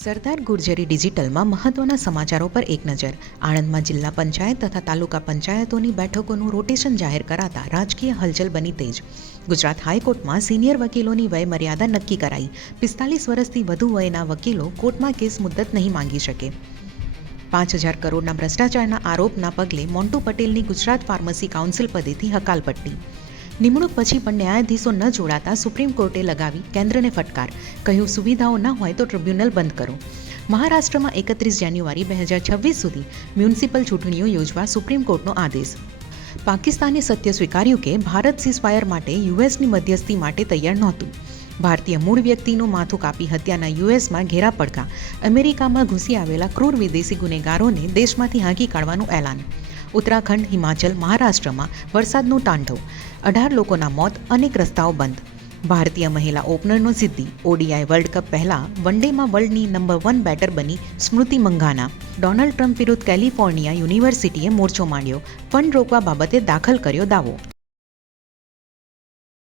સરદાર ગુર્જરી ડિજિટલમાં મહત્વના સમાચારો પર એક નજર. આણંદમાં જિલ્લા પંચાયત તથા તાલુકા પંચાયતોની બેઠકોનું રોટેશન જાહેર કરાતા રાજકીય હલચલ બની તેજ. ગુજરાત હાઈકોર્ટમાં સિનિયર વકીલોની વય મર્યાદા નક્કી કરાઈ. પિસ્તાલીસ વર્ષથી વધુ વયના વકીલો કોર્ટમાં કેસ મુદ્દત નહીં માંગી શકે. પાંચ હજાર કરોડના ભ્રષ્ટાચારના આરોપના પગલે મોન્ટુ પટેલની ગુજરાત ફાર્મસી કાઉન્સિલ પદેથી હકાલપટ્ટી. નિમણૂક પછી પણ ન્યાયાધીશો ન જોડાતા સુપ્રીમ કોર્ટે લગાવી કેન્દ્રને ફટકાર. કહ્યું, સુવિધાઓ ન હોય તો ટ્રિબ્યુનલ બંધ કરો. મહારાષ્ટ્રમાં એકત્રીસ જાન્યુઆરી બે હજાર છવ્વીસ સુધી મ્યુનિસિપલ ચૂંટણીઓ યોજવા સુપ્રીમ કોર્ટનો આદેશ. પાકિસ્તાને સત્ય સ્વીકાર્યું કે ભારત સીઝફાયર માટે યુએસની મધ્યસ્થી માટે તૈયાર નહોતું. ભારતીય મૂળ વ્યક્તિનું માથું કાપી હત્યાના યુએસમાં ઘેરા પડકા અમેરિકામાં ઘૂસી આવેલા ક્રૂર વિદેશી ગુનેગારોને દેશમાંથી હાંકી કાઢવાનું એલાન. ઉત્તરાખંડ, હિમાચલ, મહારાષ્ટ્રમાં વરસાદનું તાંડવ. અઢાર લોકોના મોત, અનેક રસ્તાઓ બંધ. ભારતીય મહિલા ઓપનરનો સિદ્ધિ. ઓડીઆઈ વર્લ્ડ કપ પહેલા વનડેમાં વર્લ્ડની નંબર વન બેટર બની સ્મૃતિ મંઘાના ડોનાલ્ડ ટ્રમ્પ વિરુદ્ધ કેલિફોર્નિયા યુનિવર્સિટીએ મોરચો માંડ્યો ફંડ રોકવા બાબતે દાખલ કર્યો દાવો.